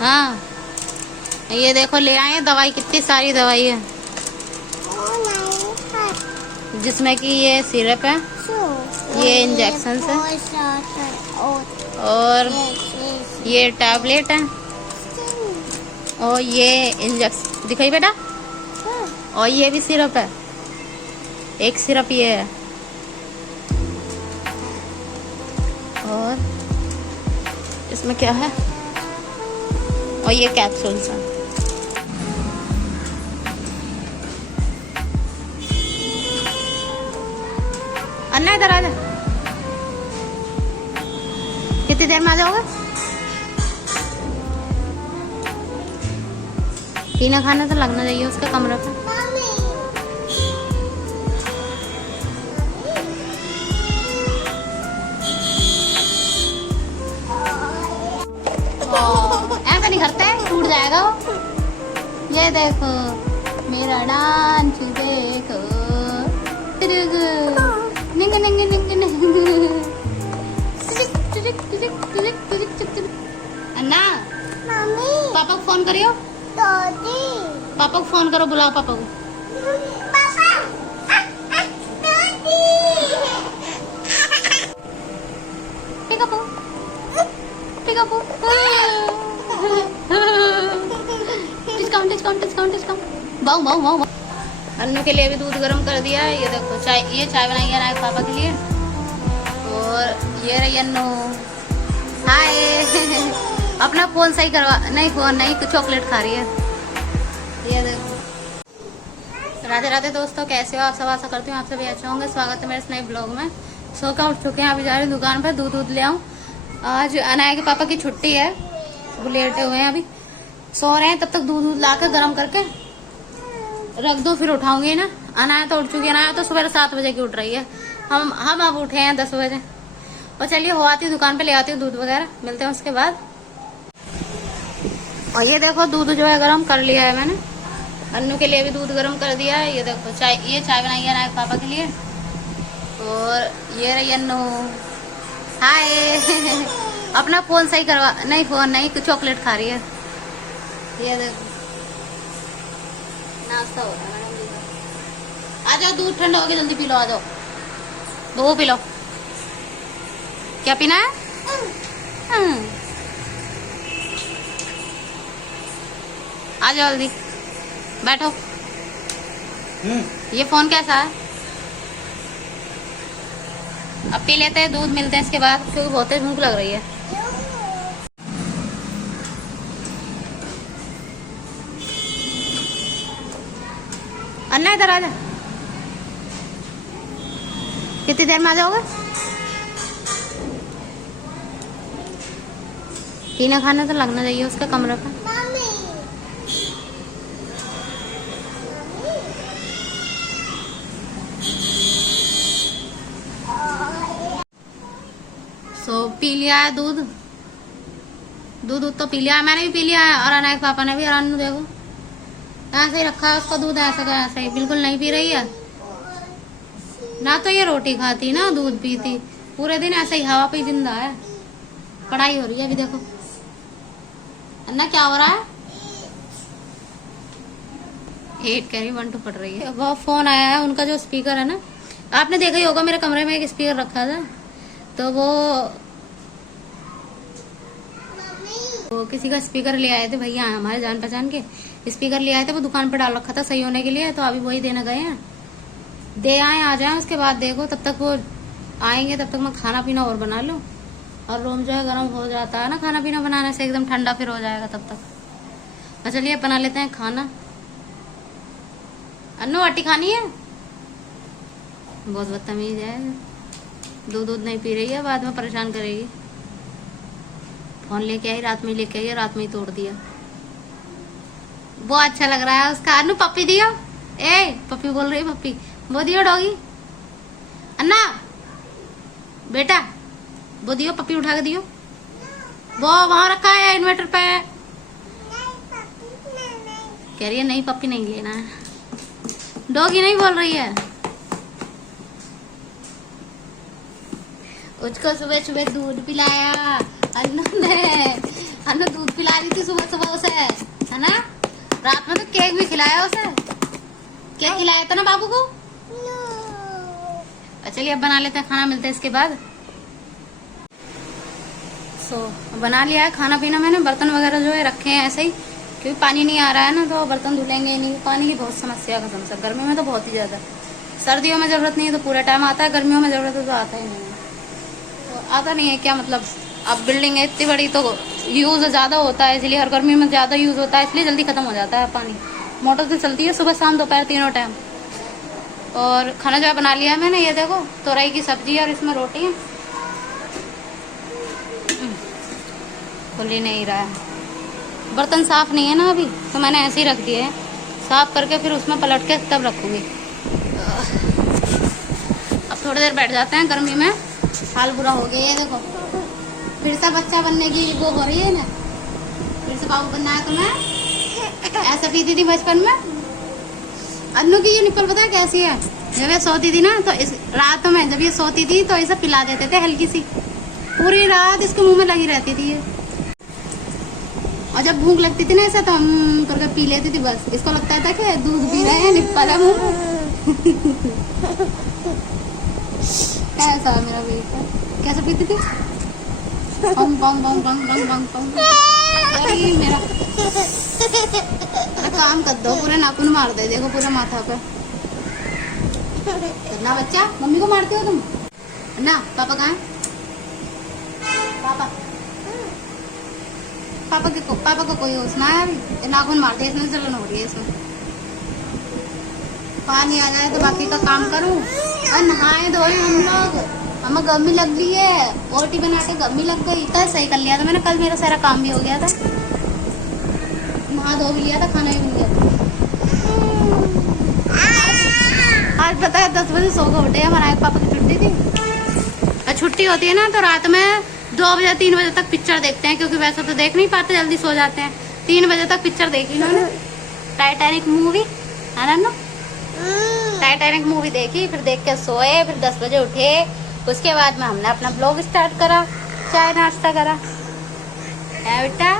हाँ ये देखो ले आए हैं दवाई, कितनी सारी दवाई है जिसमें कि ये सिरप है, ये इंजेक्शन है और ये टैबलेट है और ये इंजेक्शन दिखाई बेटा, और ये भी सिरप है, एक सिरप ये है और इसमें क्या है, और ये कैप्सूल्स हैं। अन्ना इधर आ जा, कितनी देर में आ जाओगे? पीना खाना तो लगना चाहिए उसका कमरे पे। ऐसा नहीं करते, टूट जाएगा वो। ये देखो मेरा डांस देखो, निंग निंग निंग निंग। अन्ना पापा को फोन करियो, पापा को फोन करो, बुलाओ पापा को। पिकापू पिकापू, डिस्काउंट डिस्काउंट डिस्काउंट डिस्काउंट, बाऊ बाऊ बाऊ। अन्नू के लिए भी दूध गर्म कर दिया है, ये देखो चाय, ये चाय बनाई है ना पापा के लिए, और ये रही अन्नू। हाय अपना फोन सही करवा, नहीं फोन नहीं, चॉकलेट खा रही है। ये देखो। राधे राधे दोस्तों, कैसे हो आप सब? आशा करती हूँ आप सभी अच्छे होंगे। स्वागत है मेरे इस नए ब्लॉग में। सो के उठ चुके हैं, अभी जा रहे हैं दुकान पर दूध ले आऊँ। आज अनाया के पापा की छुट्टी है, वो लेटे हुए हैं, अभी सो रहे हैं, तब तक दूध ला कर गर्म करके रख दो, फिर उठाऊंगी ना। अनाया तो उठ चुकी है, अनाया तो सुबह 7 बजे की उठ रही है, हम अब उठे हैं 10 बजे। और चलिए हो आती हूँ दुकान पे, ले आती हूँ दूध वगैरह, मिलते हैं उसके बाद। और ये देखो दूध जो है गर्म कर लिया है मैंने, अन्नू के लिए भी दूध गर्म कर दिया है। ये देखो चाय, ये चाय बनाई है अनाया पापा के लिए, और ये रही अन्नू। हाय अपना फोन सही करवा, नहीं फोन नहीं, चॉकलेट खा रही है। ये देखो नाश्ता हो रहा है मैडम। आ जाओ, दूध ठंडा हो गया, जल्दी पी लो, आ जाओ, वो पी लो। क्या पीना है? आ जाओ जल्दी, बैठो। ये फोन कैसा है? अब पी लेते हैं दूध, मिलते हैं इसके बाद, क्योंकि बहुत ही भूख लग रही है। अन्ना इधर आ जा, कितनी देर में आ जाओगे? पीना खाना तो लगना चाहिए उसका कमरे पे। सो पी लिया है दूध, दूध तो पी लिया है, मैंने भी पी लिया है, और अनाया के पापा ने भी। और अन्नू देखो ऐसे ही रखा है उसका दूध, ऐसा का ऐसा ही, बिल्कुल नहीं पी रही है ना। तो ये रोटी खाती ना दूध पीती, पूरे दिन ऐसे ही हवा पे जिंदा है। पढ़ाई हो रही है अभी, देखो अन्ना क्या हो रहा है? 8 कह रही, 1 2 पढ़ रही है। वो फोन आया है, उनका जो स्पीकर है ना, आपने देखा ही होगा, मेरे कमरे में एक स्पीकर रखा था, तो वो किसी का स्पीकर ले आए थे भैया, हमारे जान पहचान के स्पीकर ले आए थे, वो दुकान पर डाल रखा था सही होने के लिए, तो अभी वही देने गए हैं, दे आए, आ जाए उसके बाद देखो, तब तक वो आएंगे, तब तक मैं खाना पीना और बना लूं। और रूम जो है गर्म हो जाता है ना खाना पीना बनाने से, एकदम ठंडा फिर हो जाएगा तब तक। तो चलिए बना लेते हैं खाना। अन्नू आटी खानी है? बहुत बदतमीज है, दूध नहीं पी रही है, बाद में परेशान करेगी। फोन लेके आई, रात में लेके आई, रात में ही तोड़ दिया। बहुत अच्छा लग रहा है उसका। अन्नू पप्पी दियो, ए पप्पी बोल रही है, पप्पी वो दियो डॉगी। अन्ना बेटा वो दियो, पप्पी उठा के दियो, वो वहां रखा है इन्वर्टर पे। कह रही है नहीं पप्पी नहीं लेना है, डॉगी नहीं बोल रही है। उसको सुबह सुबह दूध पिलाया अन्नू ने, अन्नू दूध पिला रही थी सुबह सुबह उसे, है ना। रात में तो केक भी खिलाया उसे। केक खिलाया था ना बाबू को। चलिए अब बना लेते हैं खाना, मिलते हैं इसके बाद। बना लिया है खाना पीना मैंने। बर्तन वगैरह जो है रखे हैं ऐसे ही, क्योंकि पानी नहीं आ रहा है ना, तो बर्तन धुलेंगे ही नहीं। पानी की बहुत समस्या है कसम से, गर्मी में तो बहुत ही ज्यादा। सर्दियों में जरूरत नहीं है तो पूरा टाइम आता है, गर्मियों में जरूरत है तो आता ही नहीं है। तो आता नहीं है क्या मतलब, अब बिल्डिंग है इतनी बड़ी तो यूज ज्यादा होता है, इसलिए हर गर्मी में ज्यादा यूज होता है, इसलिए जल्दी खत्म हो जाता है पानी। मोटर से चलती है सुबह शाम दोपहर तीनों टाइम। और खाना जो है बना लिया है मैंने, ये देखो तोरई की सब्जी है और इसमें रोटी है। खुल ही नहीं रहा है। बर्तन साफ नहीं है ना अभी, तो मैंने ऐसे ही रख दिए हैं। साफ करके फिर उसमें पलट के तब रखूंगी। अब थोड़ी देर बैठ जाते हैं, गर्मी में हाल बुरा हो गया। ये देखो फिर से बच्चा बनने की वो हो रही है ना, फिर से बाबू बनना है तुम्हें। ऐसा पीती थी बचपन में। अन्नू की ये निप्पल पता है कैसी है, जब ये सोती थी ना तो इस रात में जब ये सोती थी तो इसे पिला देते थे हल्की सी, पूरी रात इसके मुंह में लगी रहती थी ये। और जब भूख लगती थी ना ऐसा तो हम करके पी लेती थी बस। इसको लगता था कि दूध पी रहे हैं, निप्पल है मुंह में। ऐसा मेरा बेटा कैसे पीती थी। बंग बंग बंग बंग बंग बंग बंग। अरे मेरा काम कर दो, पूरे नाखून मार दे, देखो पूरा माथा पे। ना बच्चा मम्मी को मारते हो तुम ना। पापा कहाँ है? पापा पापा को कोई होश ना है अभी। नाखून मार दिया इसमें, जलन हो रही है इसमें। पानी आ जाए तो बाकी का काम करूं। और नहाए धोए हम लोग, हमें गर्मी लग रही है। रोटी बना के गर्मी लग गई, तो सही कर लिया था मैंने। कल मेरा सारा काम भी हो गया था, नहा धो भी लिया था, खाना भी बन गया था। आज पता है 10 बजे सो के उठे। हमारे पापा की छुट्टी थी, और छुट्टी होती है ना तो रात में 2 बजे 3 बजे तक पिक्चर देखते हैं, क्योंकि वैसे तो देख नहीं पाते, जल्दी सो जाते हैं। 3 बजे तक पिक्चर देखी इन्होंने, टाइटैनिक मूवी है ना। टाइटैनिक मूवी देखी, फिर देख के सोए, फिर 10 बजे उठे। उसके बाद में हमने अपना ब्लॉग स्टार्ट करा, चाय नाश्ता करा। है बेटा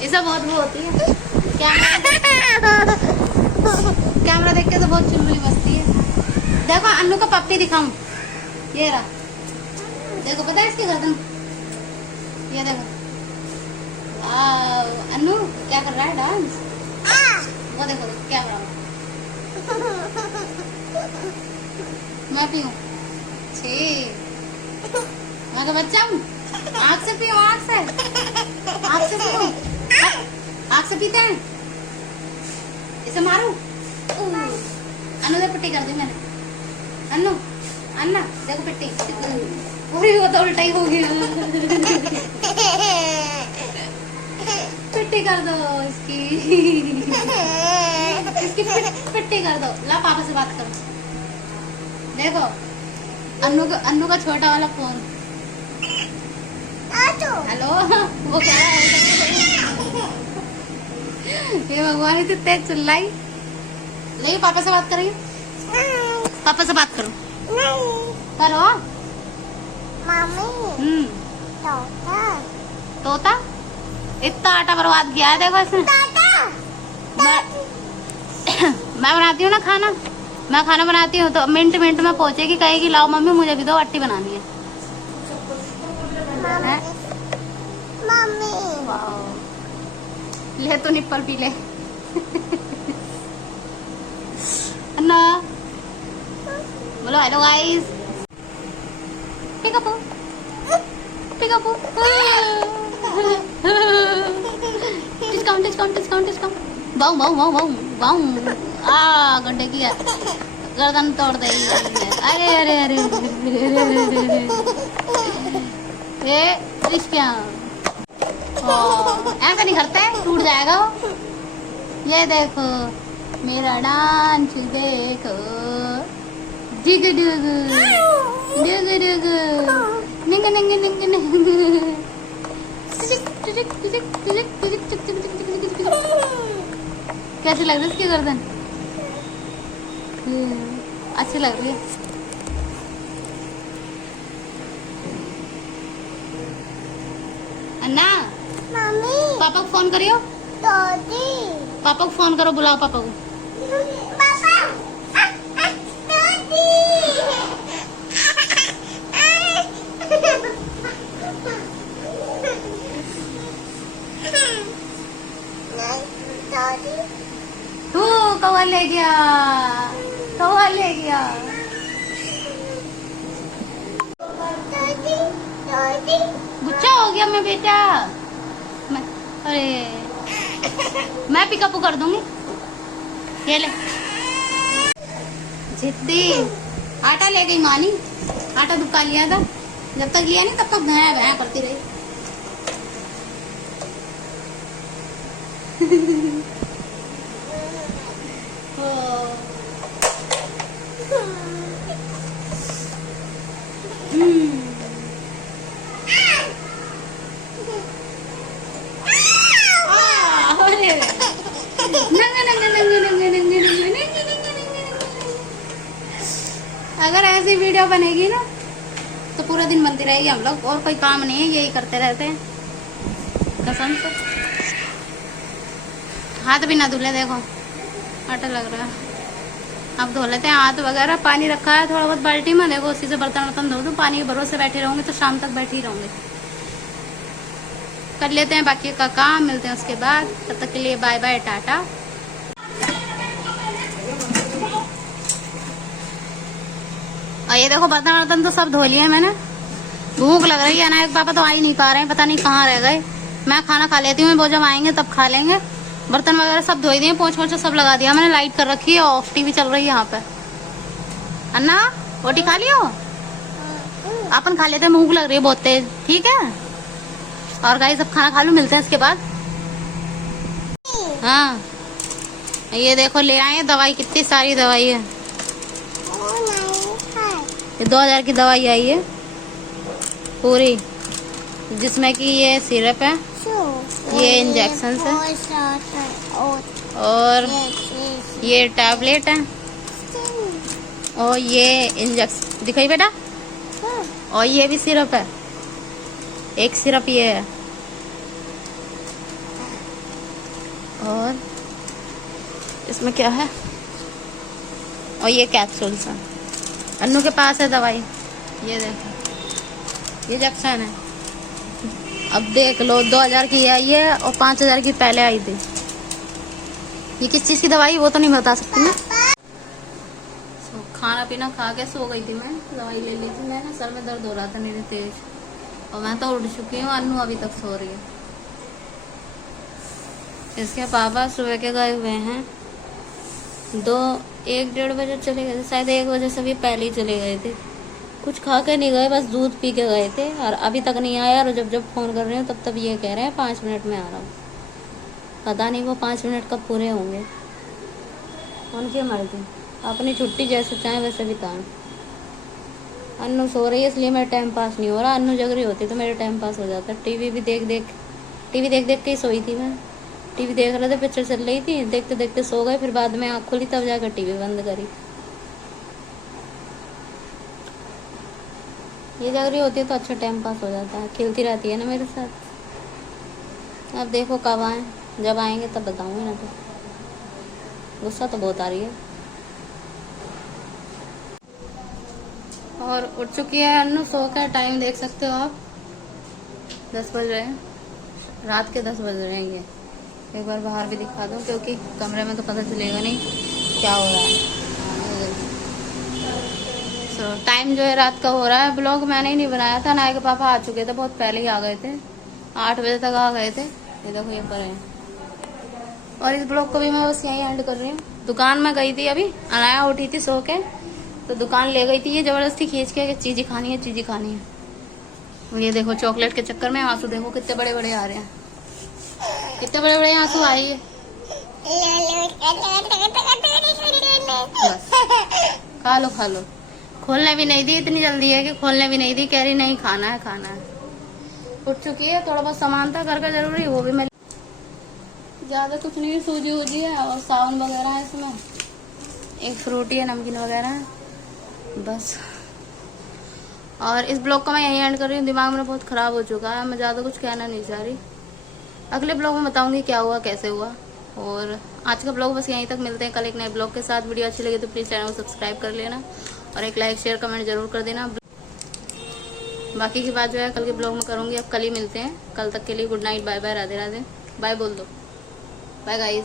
ये सब बहुत वो होती है। कैमरा देख के तो बहुत चुलबुली बसती है। देखो अन्नू का पप्पी दिखाऊं, ये रहा। देखो पता है इसकी गर्दन, ये देखो। अन्नू क्या कर रहा है, डांस। वो देखो कैमरा में। मैं पीऊं? मैं तो बच्चा हूँ। आँख से पियो, आँख से पियो। आँख से पीते हैं। इसे मारू। अन्नू से पिट्टी कर दी मैंने। अन्नू अन्ना देखो पिट्टी पूरी, वो तो उल्टा ही हो गया। पिट्टी कर दो इसकी। इसकी पिट्टी कर दो। ला पापा से बात करो। देखो अन्नू का छोटा वाला फोन। हेलो वो कह रहा है। ये भगवान इतनी तेज चिल्लाई। नहीं पापा से बात करेंगे, पापा से बात करो। करो मम्मी। तोता इतना आटा बर्बाद किया है देखो इसने। मैं बनाती हूँ ना खाना, मैं खाना बनाती हूँ तो मिनट मिनट में पहुंचेगी, कहेगी लाओ मम्मी मुझे भी दो, अट्टी बनानी है। ले तो निप्पल पी ले। अन्ना बोलो हेलो गाइस। पिकापू पिकापू। Discount discount discount discount. बाऊ बाऊ बाऊ बाऊ बाऊ। आ गड्ढे की गर्दन तोड़ दे। अरे अरे अरे ये रिश्तियाँ ऐसा नहीं करते, टूट जाएगा वो। ये देखो मेरा डांस देखो। डिग डिग डिग डिग निंग निंग निंग निंग। कैसे लग रहा है इसकी गर्दन। अच्छी लग रही है। अन्ना मम्मी पापा को फोन करियो। दादी पापा को फोन करो, बुलाओ पापा को। पापा दादी दादी तू कौवा ले गया, कौवा ले गया। दादी दादी गुच्छा हो गया मैं बेटा। मैं अरे मैं पिकअप कर दूंगी। ये ले जिद्दी। आटा ले गई मानी, आटा दुबका लिया था। जब तक लिया नहीं तब तक भैं भैं करती रही। अगर ऐसी वीडियो बनेगी ना तो पूरा दिन बनती रहेगी। हम लोग और कोई काम नहीं है, यही करते रहते हैं कसम से। हाथ भी ना धुले, देखो आटा लग रहा है। अब धो लेते हैं हाथ वगैरह। पानी रखा है थोड़ा बहुत बाल्टी में, देखो उसी से बर्तन वर्तन धो दूँ। पानी के भरोसे बैठे रहूंगे तो शाम तक बैठे ही रहूंगे। कर लेते हैं बाकी का काम, मिलते हैं उसके बाद। तब तक के लिए बाय बाय, टाटा। और ये देखो बर्तन वर्तन तो सब धो लिए मैंने। भूख लग रही है। अनायक पापा तो आ ही नहीं पा रहे हैं, पता नहीं कहाँ रह गए। मैं खाना खा लेती हूँ, वो जब आएंगे तब खा लेंगे। बर्तन वगैरह सब धो दिए, पोंछ पोंछ सब लगा दिया मैंने। लाइट कर रखी है, ऑफ टीवी चल रही है यहाँ पे। अन्ना रोटी खा लियो, अपन खा लेते हैं, भूख लग रही है बहुत तेज। ठीक है और गाइस सब खाना खा लूं, मिलते हैं इसके बाद। हाँ ये देखो ले आए दवाई, कितनी सारी दवाई है। ये 2000 की दवाई आई है पूरी, जिसमें कि ये सिरप है, ये इंजेक्शन है और ये टैबलेट है और ये इंजेक्शन दिखाई बेटा। और ये भी सिरप है, एक सिरप ये है और इसमें क्या है, और ये कैप्सूल्स है। अन्नू के पास है दवाई, ये देखो ये इंजेक्शन है। अब देख लो 2000 की आई है और 5000 की पहले आई थी। ये किस चीज की दवाई वो तो नहीं बता सकती मैं। खाना पीना खा के सो गई थी मैं, दवाई ले ली थी मैंने। सर में दर्द हो रहा था मेरी तेज, और मैं तो उठ चुकी हूँ। अन्नू अभी तक सो रही है। इसके पापा सुबह के गए हुए हैं 1-1:30 बजे चले गए थे शायद। 1 बजे से भी पहले ही चले गए थे। कुछ खा के नहीं गए, बस दूध पी के गए थे और अभी तक नहीं आया। और जब फोन कर रहे हो तब ये कह रहे हैं 5 मिनट में आ रहा हूँ। पता नहीं वो 5 मिनट कब पूरे होंगे, उनकी मर्जी। अपनी छुट्टी जैसे चाहे वैसे बिताएं। अन्नू सो रही है इसलिए मेरा टाइम पास नहीं हो रहा। अन्नू जग रही होती तो मेरा टाइम पास हो जाता। टीवी देख देख के ही सोई थी मैं। टीवी देख रहे थे, पिक्चर चल रही थी, देखते देखते सो गए। फिर बाद में आँख खुली तब जाकर टीवी बंद करी। ये जग रही होती है तो अच्छा टाइम पास हो जाता है, खेलती रहती है ना मेरे साथ। अब देखो कब आए, जब आएंगे तब बताऊंगी ना। तो गुस्सा तो बहुत आ रही है। और उठ चुकी है अन्नू सो का। टाइम देख सकते हो आप, 10 बज रहे हैं, रात के 10 बज रहे हैं। ये एक बार बाहर भी दिखा दूं क्योंकि कमरे में तो पता चलेगा नहीं क्या हो रहा है। टाइम जो है रात का हो रहा है। ब्लॉग मैंने ही नहीं बनाया था, नाय के पापा आ चुके थे, बहुत पहले ही आ गए थे, 8 बजे तक आ गए थे। ये देखो ये पर है। और इस ब्लॉग को भी मैं बस यहीं एंड कर रही हूँ। दुकान में गई थी अभी, अनाया उठी थी सो के तो दुकान ले गई थी ये जबरदस्ती खींच के, चीज़ें खानी है चीज़ें खानी है। और ये देखो चॉकलेट के चक्कर में आंसू देखो कितने बड़े बड़े आ रहे हैं, कितने बड़े बड़े आंसू आए है। बस खा लो खा लो। खोलने भी नहीं दी, इतनी जल्दी है कि खोलने भी नहीं दी। कह रही नहीं खाना है खाना है। उठ चुकी है। थोड़ा बहुत सामान था घर का जरूरी, वो भी मैं ज्यादा कुछ नहीं, सूजी वूजी है और साबुन वगैरह है इसमें, एक फ्रूटी है, नमकीन वगैरह है। बस। और इस ब्लॉग को मैं यहीं एंड कर रही हूँ। दिमाग मेरा बहुत ख़राब हो चुका है, मैं ज़्यादा कुछ कहना नहीं चाह रही। अगले ब्लॉग में बताऊंगी क्या हुआ कैसे हुआ। और आज का ब्लॉग बस यहीं तक, मिलते हैं कल एक नए ब्लॉग के साथ। वीडियो अच्छी लगी तो प्लीज़ चैनल को सब्सक्राइब कर लेना और एक लाइक शेयर कमेंट जरूर कर देना। बाकी की बात जो है कल के ब्लॉग में करूँगी। अब कल ही मिलते हैं, कल तक के लिए good night, bye bye, Radhe Radhe. Bye बोल दो, बाय गाइज,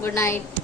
गुड नाइट।